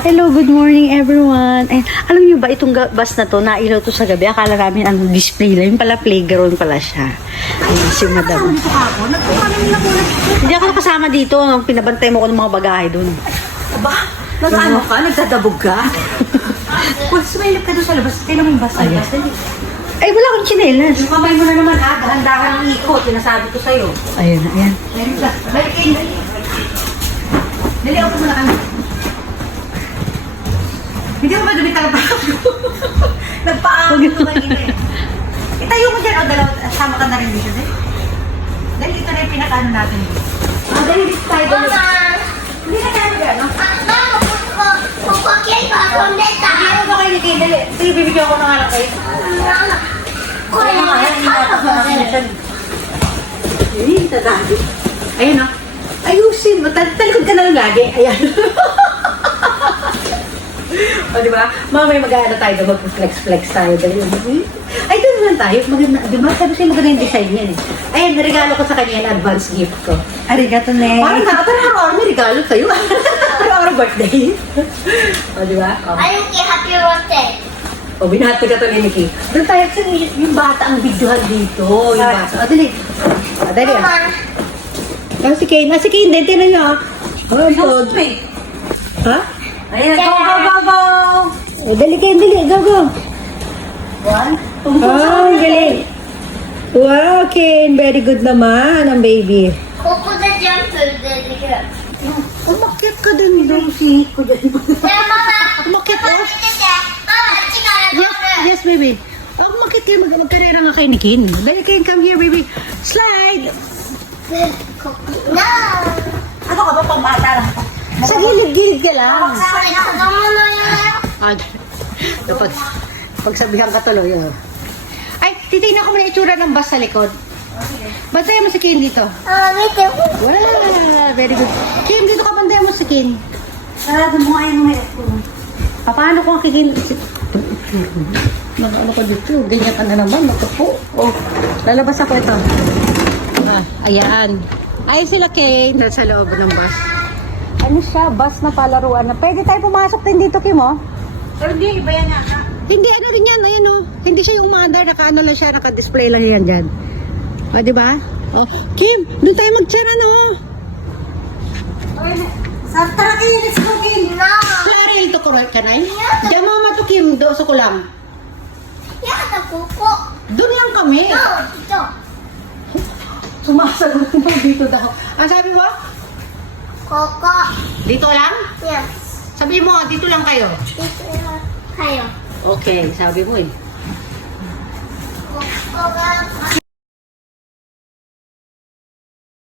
Hello, good morning everyone. Ay, alam niyo ba itong bus na to, nailaw to sa gabi. Akala namin ang display lang, pala playground pala siya. Ayun, si madam. Hindi ako nakasama dito. Pinabantay mo ko ng mga bagahe doon. Aba, nag-ano ka? Nagdadabog ka? Kung sumailap ka doon sa labas, tingnan mo yung bus sa labas. Dali. Ay, wala akong tsinelas. Yung kamay mo na naman ha, dahan-dahan ng ikot, sinasabi ko sa'yo. Ayun, ayan. Balik kayo, dali. Dali, ako muna kami. Hindi mo ba dumit ang pa? Nagpaahon ko kanina eh. Itayo mo dyan, o dalawa, sama ka na rin dito, dali. Dali, ito na yung pinakaano natin. Dali, dito tayo dali. Hindi na tayo gano. Hindi mo kayo ni Kay, dali. Sige, bibigyan ko na nga lang kayo. Kaya nga, yan, hindi natin sa akin. Hindi, tadali. Ayun o. Ayusin mo, talikod ka na lang lagi. Ayan. O, di ba? Mamaya mag-aano tayo, mag-flex-flex tayo. Ay, doon lang tayo. Maganda, di ba? Sabi siya maganda yung design niyan eh. Ayan, regalo ko sa kanya yung advance gift ko. Arigato, ne. Parang araw-araw may regalo sa'yo. Araw-araw birthday. O, di ba? O. Happy birthday. O, binahati ka to ni Nikki. Doon tayo sa yung bata ang videohan dito. Yung bata. O, dali. O, dali ah. Ah, si Kane. Ah, si Kane din. Tinan niyo ah. Oh, ang ha? Ayan, go, go, go, go! O, dali Kane, dali. Go, go. One. Oh, ang galing. Wow, Kane. Very good naman ang baby. Coco the jumper. Umakyat ka din daw si ko dyan. Umakyat ka? Yes, baby. Oh, umakyat kayo. Magkarera nga kayo ni Kane. Dali Kane, come here, baby. Slide! No. Ano ka ba pang bata lang? Sa gilid-gilid ka lang. Ah, kapag pagsabihan ka tuloy. Oh. Ay, titignan ko muna itsura ng bus sa likod. Bantayan mo si Kim dito. Wow, very good. Kim, dito ka bantayan mo si Kim. Sarado mo nga yung may ako. Paano ko kikin... Ano ko dito? Ganyan ka na naman. Matupo. Oh, lalabas ako ito. Ah, ayan. Ay sila Kim. Sa loob ng bus. Ano siya? Bus na palaruan na. Pwede tayo pumasok din dito, Kim, oh. Pero hindi, iba yan nga. Hindi, ano rin yan. Ayan, oh. Hindi siya yung mother. Naka-ano lang siya. Naka-display lang yan dyan. O, di ba? Oh, Kim, doon tayo mag-chara, no? Tara kayo, let's go, Kim. No. Sorry, ito ko, kanay. Diyan mama to, Kim. Doon sa kulang. Yan, nakuko. Doon lang kami. No, dito. Sumasagot mo dito daw. Ang sabi mo? Coco. Dito lang? Yes. Sabi mo, dito lang kayo. Dito lang kayo. Okay, sabi mo eh. Coco.